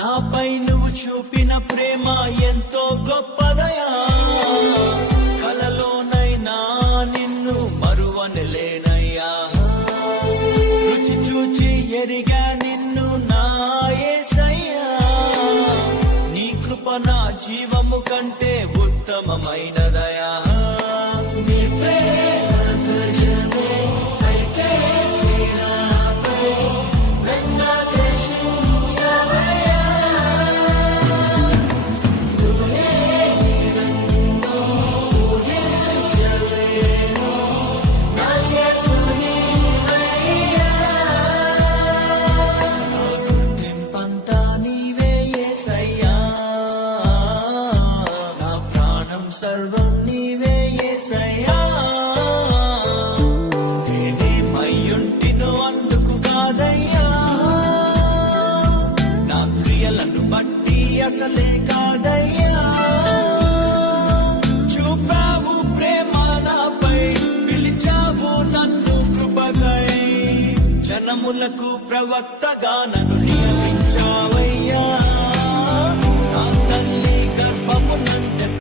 నాపై నువ్వు చూపిన ప్రేమ ఎంతో గొప్పదయా, కలలోనైనా నిన్ను మరువనలేనయ్యా. రుచి చూచి ఎరిగా నిన్ను నా యేసయ్యా, నీ కృప నా జీవము కంటే ఉత్తమమైనదయా. నీ ప్రేమ సర్వం నీవే యేసయ్యా. నేనేమయ్యుంటినో అందుకు కాదయ్యా, నా క్రియలను బట్టి అసలే కాదయ్యా. చూపావు ప్రేమ నాపై, పిలిచావు నన్ను కృపకై, జనములకు ప్రవక్తగా నన్ను